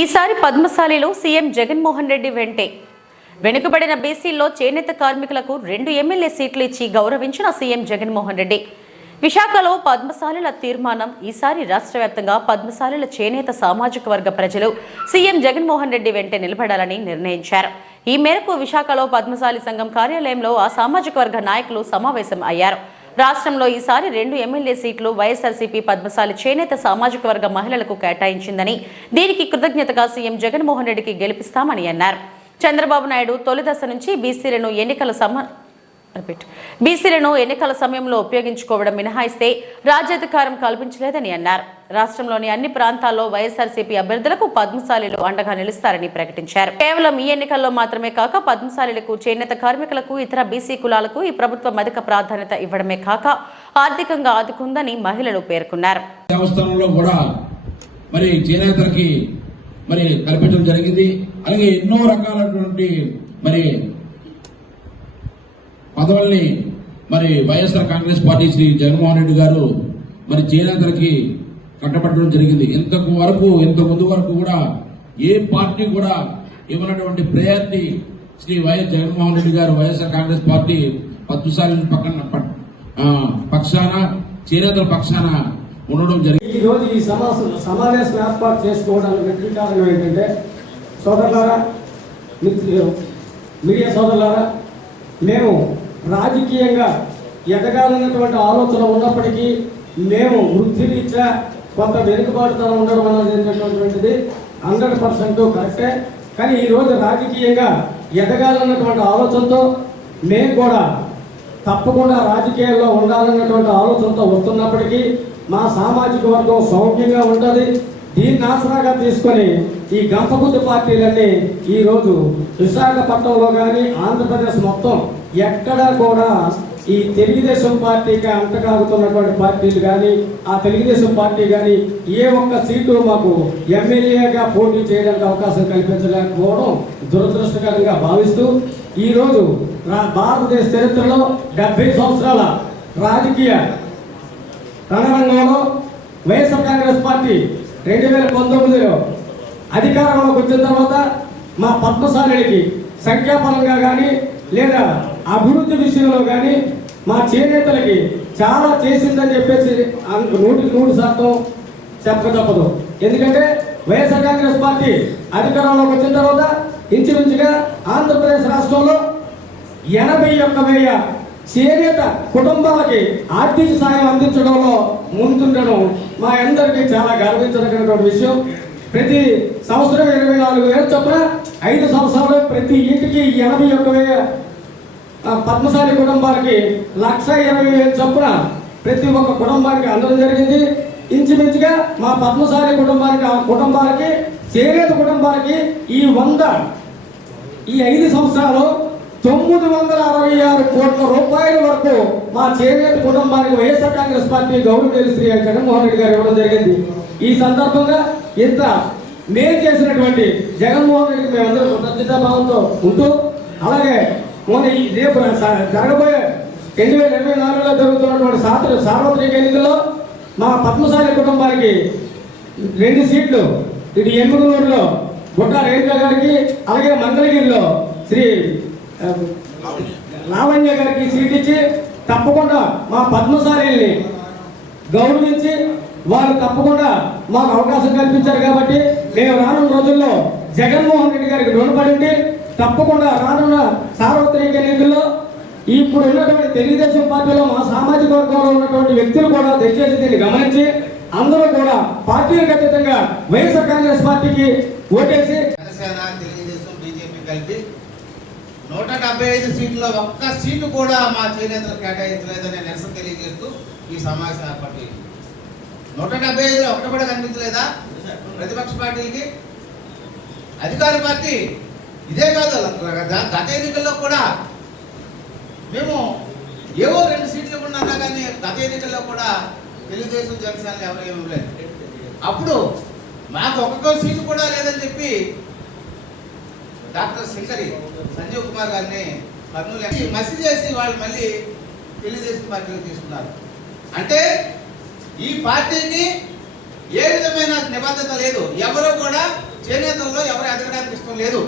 ఈసారి పద్మశాలిలో సీఎం జగన్మోహన్ రెడ్డి వెంటే. వెనుకబడిన బీసీల్లో చేనేత కార్మికులకు రెండు ఎమ్మెల్యే సీట్లు ఇచ్చి గౌరవించిన సీఎం జగన్మోహన్ రెడ్డి. విశాఖలో పద్మశాలిల తీర్మానం ఈసారి రాష్ట్ర వ్యాప్తంగా పద్మశాలిల చేనేత సామాజిక వర్గ ప్రజలు సీఎం జగన్మోహన్ రెడ్డి వెంటే నిలబడాలని నిర్ణయించారు. ఈ మేరకు విశాఖలో పద్మశాలి సంఘం కార్యాలయంలో ఆ సామాజిక వర్గ నాయకులు సమావేశం అయ్యారు. రాష్ట్రంలో ఈసారి రెండు ఎమ్మెల్యే సీట్లు వైఎస్ఆర్సీపీ పద్మశాలి చేనేత సామాజిక వర్గ మహిళలకు కేటాయించిందని దీనికి కృతజ్ఞతగా సీఎం జగన్మోహన్ రెడ్డికి గెలిపిస్తామని అన్నారు. చంద్రబాబు నాయుడు తొలి దశ నుంచి బీసీలను ఎన్నికల సమ బీసీలను ఎన్నికల సమయంలో ఉపయోగించుకోవడం మినహాయిస్తే రాజ్యాధికారం కల్పించలేదని అన్నారు. రాష్ట్రంలోని అన్ని ప్రాంతాల్లో వైఎస్ఆర్సీపీ అభ్యర్థులకు పద్మశాలిలు అండగా నిలుస్తారని ప్రకటించారు. కేవలం ఈ ఎన్నికల్లో మాత్రమే కాక పద్మశాలిలకు చేనేత కార్మికులకు ఇతర బీసీ కులాలకు ఈ ప్రభుత్వం అధిక ప్రాధాన్యత ఇవ్వడమే కాక ఆర్థికంగా ఆదుకుందని మహిళలు పేర్కొన్నారు. కూడా మరి చేనేతలకి మరి కల్పించడం జరిగింది. అలాగే ఎన్నో రకాలైనటువంటి మరి పదవుల్ని మరి వైఎస్ఆర్ కాంగ్రెస్ పార్టీ శ్రీ జగన్మోహన్ రెడ్డి గారు మరి చేనేతలకి కట్టబట్టడం జరిగింది. ఇంతకు వరకు ఇంత ముందు వరకు కూడా ఏ పార్టీ కూడా ఇవ్వనటువంటి ప్రయారిటీ శ్రీ వైఎస్ జగన్మోహన్ రెడ్డి గారు వైఎస్ఆర్ కాంగ్రెస్ పార్టీ పద్మశాలి పక్కన పక్షాన చేనేతల పక్షాన ఉండడం జరిగింది. ఈ రోజు ఈ సమాసం సమావేశం ఏర్పాటు చేసుకోవడానికి ముఖ్య కారణం ఏంటంటే సోదరులారా మీడియా సోదరులారా మేము రాజకీయంగా ఎదగాలన్నటువంటి ఆలోచన ఉన్నప్పటికీ మేము వృత్తిరీత్యా కొంత వెనుకబాటుతనం ఉండడం అనేటటువంటిది హండ్రెడ్ పర్సెంట్ కరెక్టే. కానీ ఈరోజు రాజకీయంగా ఎదగాలన్నటువంటి ఆలోచనతో మేము కూడా తప్పకుండా రాజకీయాల్లో ఉండాలన్నటువంటి ఆలోచనతో వస్తున్నప్పటికీ మా సామాజిక వర్గం సౌఖ్యంగా ఉంటుంది దీన్ని ఆసరాగా తీసుకొని ఈ గంపగుద్దు పార్టీలన్నీ ఈరోజు విశాఖపట్నంలో కానీ ఆంధ్రప్రదేశ్ మొత్తం ఎక్కడా కూడా ఈ తెలుగుదేశం పార్టీకి అంటకాగుతున్నటువంటి పార్టీలు కానీ ఆ తెలుగుదేశం పార్టీ కానీ ఏ ఒక్క సీటు మాకు ఎమ్మెల్యేగా పోటీ చేయడానికి అవకాశం కల్పించలేకపోవడం దురదృష్టకరంగా భావిస్తూ ఈరోజు భారతదేశ చరిత్రలో డెబ్బై సంవత్సరాల రాజకీయ రణరంగంలో వైఎస్ఆర్ కాంగ్రెస్ పార్టీ రెండు వేల పంతొమ్మిదిలో అధికారంలోకి వచ్చిన తర్వాత మా పద్మశాలికి సంఖ్యాపరంగా కానీ లేదా అభివృద్ధి విషయంలో కానీ మా చేనేతలకి చాలా చేసిందని చెప్పేసి అన్- నూటికి నూరు శాతం చెప్పక తప్పదు. ఎందుకంటే వైఎస్ఆర్ కాంగ్రెస్ పార్టీ అధికారంలోకి వచ్చిన తర్వాత ఇంచుమించుగా ఆంధ్రప్రదేశ్ రాష్ట్రంలో ఎనభై ఒక్క వెయ్య చేనేత కుటుంబాలకి ఆర్థిక సాయం అందించడంలో ముందుండడం మా అందరికీ చాలా గర్వించదగినటువంటి విషయం. ప్రతి సంవత్సరం ఇరవై నాలుగు వేల చొప్పున ఐదు సంవత్సరాలు ప్రతి ఇంటికి ఎనభై ఒక్క వెయ్య పద్మశాలి కుటుంబాలకి లక్ష ఇరవై వేలు చొప్పున ప్రతి ఒక్క కుటుంబానికి అందడం జరిగింది. ఇంచుమించుగా మా పద్మశాలి కుటుంబానికి ఆ కుటుంబాలకి చేనేత కుటుంబాలకి ఈ వంద ఈ ఐదు సంవత్సరాలు తొమ్మిది వందల అరవై ఆరు కోట్ల రూపాయల వరకు మా చేనేత కుటుంబానికి వైఎస్ఆర్ కాంగ్రెస్ పార్టీ గౌరవ శ్రీ జగన్మోహన్ రెడ్డి గారు ఇవ్వడం జరిగింది. ఈ సందర్భంగా ఇంత మేలు చేసినటువంటి జగన్మోహన్ రెడ్డికి మేమందరం కృతజ్ఞతాభావంతో ఉంటూ అలాగే మొన్న రేపు జరగబోయే రెండు వేల ఇరవై నాలుగులో జరుగుతున్నటువంటి సార్వ సార్వత్రిక ఎన్నికల్లో మా పద్మశాలి కుటుంబానికి రెండు సీట్లు. ఇటు ఎమ్మిగనూరులో గుట్ట రేణుక గారికి అలాగే మంగళగిరిలో శ్రీ లావణ్య గారికి సీట్ ఇచ్చి తప్పకుండా మా పద్మశాలిని గౌరవించి వాళ్ళు తప్పకుండా మాకు అవకాశం కల్పించారు కాబట్టి మేము రానున్న రోజుల్లో జగన్మోహన్ రెడ్డి గారికి రుణపడి తప్పకుండా రానున్న సార్వత్రిక ఎన్నికల్లో ఇప్పుడు ఉన్నటువంటి తెలుగుదేశం పార్టీలో మా సామాజిక వర్గంలో ఉన్నటువంటి వ్యక్తులు కూడా దయచేసి దీన్ని గమనించి అందరూ కూడా పార్టీలకు అతీతంగా వైఎస్ఆర్ కాంగ్రెస్ పార్టీకి ఓటేసి తెలుగుదేశం బీజేపీ కలిపి నూట డెబ్బై ఐదు సీట్లో ఒక్క సీటు కూడా మా చేనేతలు కేటాయించలేదని నిరసన తెలియజేస్తూ ఈ సమావేశం ఏర్పాటు చేసింది. నూట డెబ్బై ఐదులో ఒకటి కూడా కనిపించలేదా? ప్రతిపక్ష పార్టీలకి? అధికార పార్టీ ఇదే కాదు గత ఎన్నికల్లో కూడా మేము ఏవో రెండు సీట్లు ఉన్నా కానీ గత ఎన్నికల్లో కూడా తెలుగుదేశం జనసేన ఎవరు ఇవ్వలేదు అప్పుడు మాకు ఒక్కొక్క సీటు కూడా లేదని చెప్పి డాక్టర్ శంకరి సంజీవ్ కుమార్ గారిని కర్నూలు ఎంపీ మసి చేసి వాళ్ళు మళ్ళీ తెలుగుదేశం పార్టీలో తీసుకున్నారు. అంటే ఈ పార్టీకి ఏ విధమైన నిబద్ధత లేదు. ఎవరు కూడా చేనేతల్లో ఎవరు ఎదగడానికి ఇష్టం లేదు.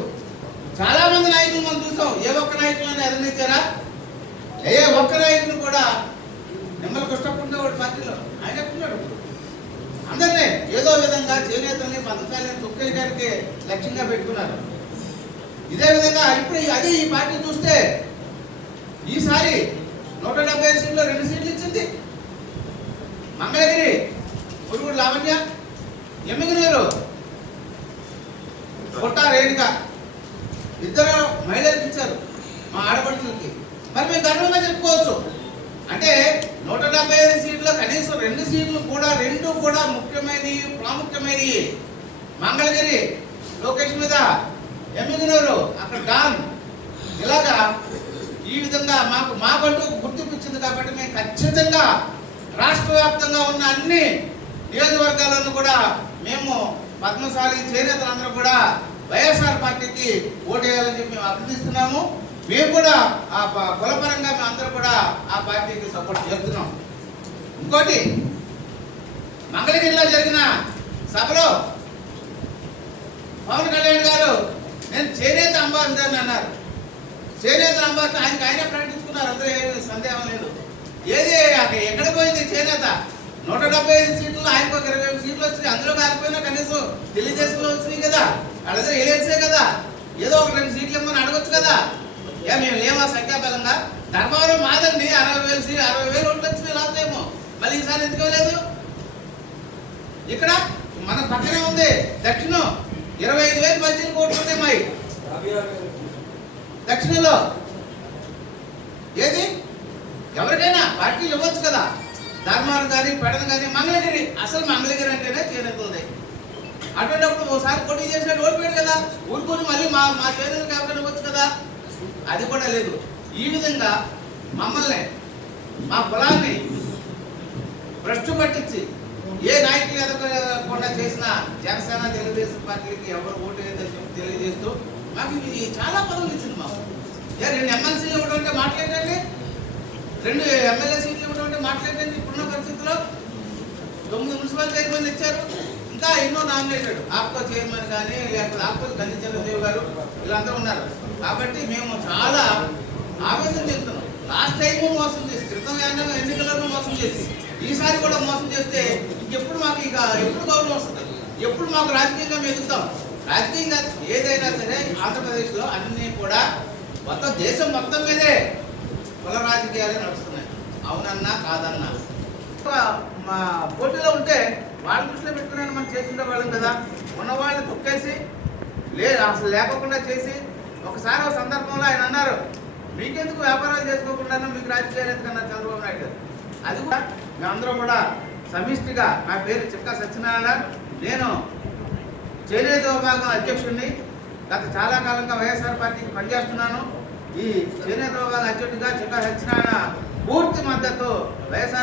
చాలా మంది నాయకులు మనం చూసాం. ఏ ఒక్క నాయకులను ఎదగనిచ్చారా ఏ ఒక్క నాయకుని కూడా నిమ్మల కృష్ణప్పుడు వాడు పార్టీలో ఆయన ఎక్కడున్నాడు అందరినీ ఏదో విధంగా చేనేతల్ని పథకాలని తొక్కేయడానికి లక్ష్యంగా పెట్టుకున్నారు. ఇదే విధంగా ఇప్పుడు అదే ఈ పార్టీ చూస్తే ఈసారి నూట డెబ్బై సీట్లు రెండు సీట్లు ఇచ్చింది. మంగళగిరి పురుగుడు లావణ్య ఎమ్మిగినూరు పుట్ట రేణుక ఇద్దరు మహిళలకు ఇచ్చారు మా ఆడపడుచులకి. మరి మేము గర్వంగా చెప్పుకోవచ్చు. అంటే నూట డెబ్బై ఐదు సీట్లు కనీసం రెండు సీట్లు కూడా రెండు కూడా ముఖ్యమైనవి ప్రాముఖ్యమైనవి. మంగళగిరి లోకేష్ మీద ఎమ్మిగినూరు అక్కడ డాన్. ఇలాగా ఈ విధంగా మాకు మాకంటూ గుర్తింపు ఇచ్చింది కాబట్టి మేము ఖచ్చితంగా రాష్ట్ర వ్యాప్తంగా ఉన్న అన్ని నియోజకవర్గాలను కూడా మేము పద్మశాలి చేనేతలందరూ కూడా వైఎస్ఆర్ పార్టీకి ఓటేయాలని చెప్పి మేము అభ్యర్థిస్తున్నాము మేము కూడా ఆ ప- కులపరంగా మేము అందరూ కూడా ఆ పార్టీకి సపోర్ట్ చేస్తున్నాం. ఇంకోటి మంగళగిరిలో జరిగిన సభలో పవన్ కళ్యాణ్ గారు నేను చేనేత అంబాసిడర్ని అన్నారు. చేనేత అంబాసిడర్ ఆయనకి ఆయనే ప్రకటించుకున్నారు. అందరూ సందేహం లేదు. ఏది అక్కడ ఎక్కడ పోయింది చేనేత? నూట డెబ్బై ఐదు సీట్లు ఆయనకు ఒక ఇరవై సీట్లు వచ్చినాయి. అందులో కాకపోయినా కనీసం తెలియజేసుకుని వచ్చినాయి కదా. వాళ్ళందరూ ఏలేట్సే కదా? ఏదో ఒక రెండు సీట్లు ఇమ్మని అడగొచ్చు కదా? ఏ మేము లేమా సంఖ్యాబలంగా ధర్మవరం మాదండి. అరవై వేలు సీట్ అరవై వేలు ఓట్లు వచ్చినాయి లాస్ట్ టైము. మళ్ళీ ఈసారి ఎందుకు లేదు ఇక్కడ మన పక్కనే ఉంది దక్షిణం. ఇరవై ఐదు వేలు పద్దెనిమిది కోట్లు ఉన్నాయి మాయి దక్షిణలో. ఏది? ఎవరికైనా పార్టీలు ఇవ్వచ్చు కదా? ధర్మాలు కానీ పెడను కానీ మంగళగిరి. అసలు మంగళగిరి అంటేనే చేరుతుంది అటువంటిప్పుడు ఒకసారి పోటీ చేసిన ఓడిపోయాడు కదా. ఊరుకొని మళ్ళీ మా మా చేతులు కాబట్టి ఇవ్వచ్చు కదా. అది కూడా లేదు. ఈ విధంగా మమ్మల్ని మా కులాన్ని భ్రష్టు పట్టించి ఏ నాయకులు ఎదగకుండా చేసిన జనసేన తెలుగుదేశం పార్టీకి ఎవరు ఓటు వేయదని తెలియజేస్తూ మాకు ఇది చాలా పదవులు ఇచ్చింది మాకు. ఏ రెండు ఎమ్మెల్సీలు ఇవ్వడం అంటే మాట్లాడండి రెండు ఎమ్మెల్యే సీట్లు ఇవ్వడం అంటే మాట్లాడండి ఇప్పుడున్న పరిస్థితుల్లో తొమ్మిది మున్సిపల్ చైర్మన్ ఇచ్చారు. ఇంకా ఎన్నో నామినేటెడ్ ఆప్కో చైర్మన్ కానీ లేకపోతే ఆప్కో గంధి చంద్రదేవ్ గారు వీళ్ళందరూ ఉన్నారు. కాబట్టి మేము చాలా ఆవేదన చెందుతున్నాం. లాస్ట్ టైము మోసం చేసి క్రితం ఎన్న- ఎన్నికలను మోసం చేసి ఈసారి కూడా మోసం చేస్తే ఇంకెప్పుడు మాకు ఇక ఎప్పుడు గౌరవం వస్తుంది? ఎప్పుడు మాకు రాజకీయంగా మెదుగుతాం రాజకీయంగా ఏదైనా సరే ఆంధ్రప్రదేశ్లో అన్నీ కూడా మొత్తం దేశం మొత్తం మీదే కుల రాజకీయాలే నడుస్తున్నాయి. అవునన్నా కాదన్నా. పోటీలో ఉంటే వాళ్ళ దృష్టిలో పెట్టుకున్నాను మనం చేసిండే వాళ్ళం కదా. ఉన్న వాళ్ళని తొక్కేసి లే అసలు లేకోకుండా చేసి ఒకసారి ఒక సందర్భంలో ఆయన అన్నారు మీకెందుకు వ్యాపారాలు చేసుకోకుండా మీకు రాజకీయాలు ఎందుకన్నారు చంద్రబాబు నాయుడు గారు? అది కూడా మేమందరం కూడా సమిష్టిగా నా పేరు చిక్కా సత్యనారాయణ నేను చేనేత విభాగం అధ్యక్షుడిని గత చాలా కాలంగా వైఎస్ఆర్ పార్టీకి పనిచేస్తున్నాను. ఈ చేనేత విభాగం అధ్యక్షుడిగా చిక్కా సత్యనారాయణ పూర్తి మద్దతు వైఎస్ఆర్